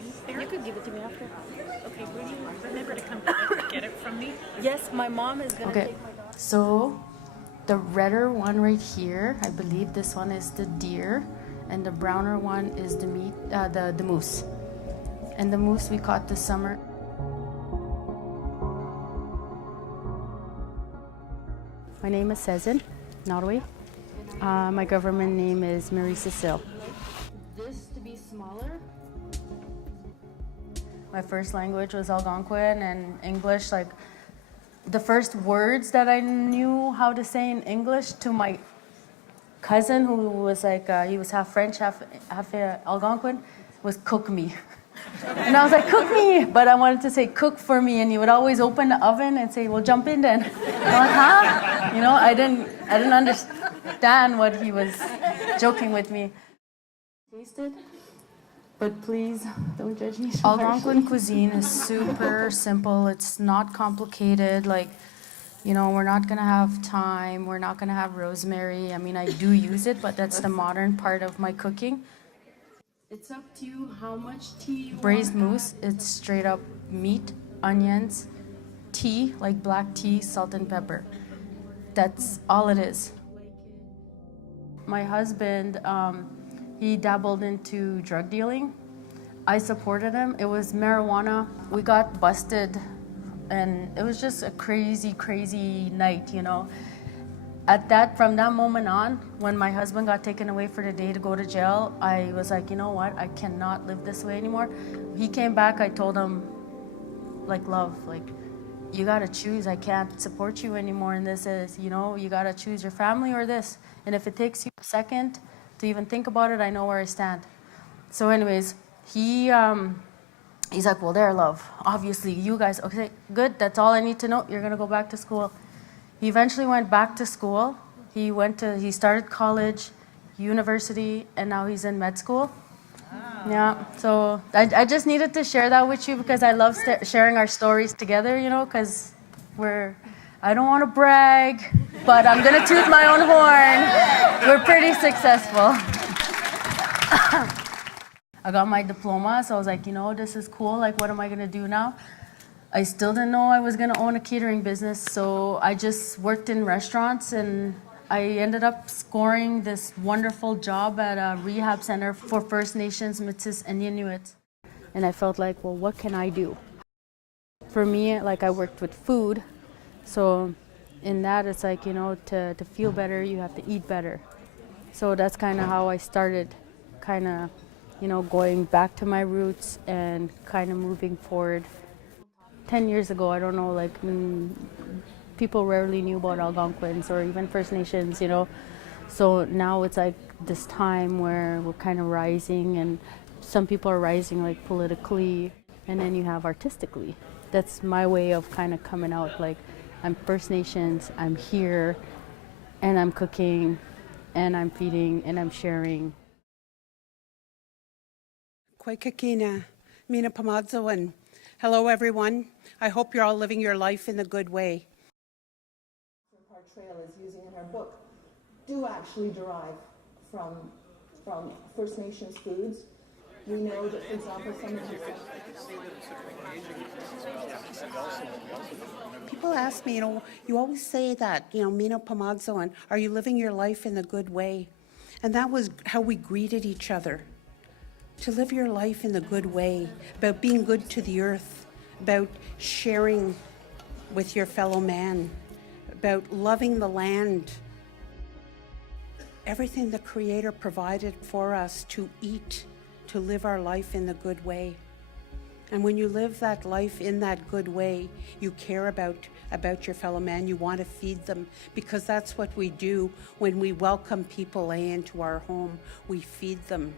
things there? You could give it to me after. Okay, will you remember to come get it from me? Yes, my mom is gonna take my dog. So the redder one right here, I believe this one is the deer, and the browner one is the meat, the moose. And the moose we caught this summer. My name is Cezin Nottaway. My government name is Marie Cecile. This to be smaller. My first language was Algonquin and English. Like the first words that I knew how to say in English to my cousin, who was like, he was half French, half Algonquin, was cook me. And I was like, cook me, but I wanted to say cook for me, and he would always open the oven and say, well, jump in then. I'm like, huh? You know, I didn't understand what he was joking with me. Tasted, but please don't judge me so Algonquin cuisine is super simple. It's not complicated. Like, you know, we're not gonna have thyme. We're not gonna have rosemary. I mean, I do use it, but that's the modern part of my cooking. It's up to you how much tea you braised moose, it's straight up meat, onions, tea, like black tea, salt and pepper. That's all it is. My husband, he dabbled into drug dealing. I supported him. It was marijuana. We got busted, and it was just a crazy, crazy night, you know. From that moment on, when my husband got taken away for the day to go to jail, I was like, you know what? I cannot live this way anymore. He came back, I told him, like, love, like, you gotta choose. I can't support you anymore, and this is, you know, you gotta choose your family or this. And if it takes you a second to even think about it, I know where I stand. So anyways, he's like, well, there, love. Obviously, you guys, okay, good, that's all I need to know. You're gonna go back to school. He eventually went back to school. He started college, university, and now he's in med school. Wow. Yeah, so I just needed to share that with you because I love sharing our stories together, you know, because I don't want to brag, but I'm gonna toot my own horn. We're pretty successful. I got my diploma, so I was like, you know, this is cool. Like, what am I gonna do now? I still didn't know I was going to own a catering business, so I just worked in restaurants, and I ended up scoring this wonderful job at a rehab center for First Nations, Métis, and Inuits. And I felt like, well, what can I do? For me, like, I worked with food, so in that it's like, you know, to feel better, you have to eat better. So that's kind of how I started, kind of, you know, going back to my roots and kind of moving forward. 10 years ago, I don't know, like, people rarely knew about Algonquins or even First Nations, you know. So now it's like this time where we're kind of rising, and some people are rising, like, politically, and then you have artistically. That's my way of kind of coming out, like, I'm First Nations, I'm here, and I'm cooking, and I'm feeding, and I'm sharing. Kwaikakina, Mina Pamadzoan. Hello, everyone. I hope you're all living your life in a good way. Our trail is using in our book do actually derive from First Nations foods. We know that, for example, some of these... People ask me, you know, you always say that, you know, Mina Pamadzoan, are you living your life in a good way? And that was how we greeted each other. To live your life in a good way, about being good to the earth, about sharing with your fellow man, about loving the land. Everything the Creator provided for us to eat, to live our life in a good way. And when you live that life in that good way, you care about your fellow man, you want to feed them, because that's what we do when we welcome people into our home. We feed them.